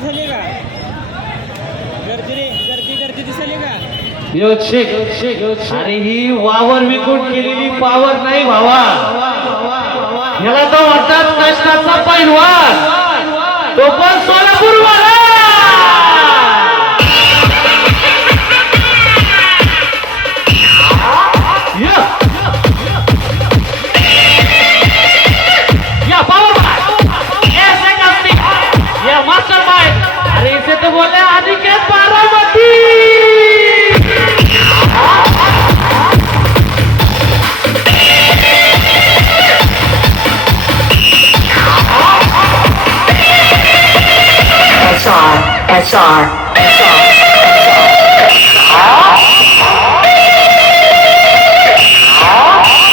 दिसली का? गर्दी दिसली का? अरे ही वावर विकून केलेली पावर नाही भावा, ह्याला तो म्हणतात कष्टाचा पैलवान, तो पण सोलापूर वाला. या पावर ऐसे करती या मास्टर माइंड. अरे इसे तो बोले अनिकेत बारामती. SR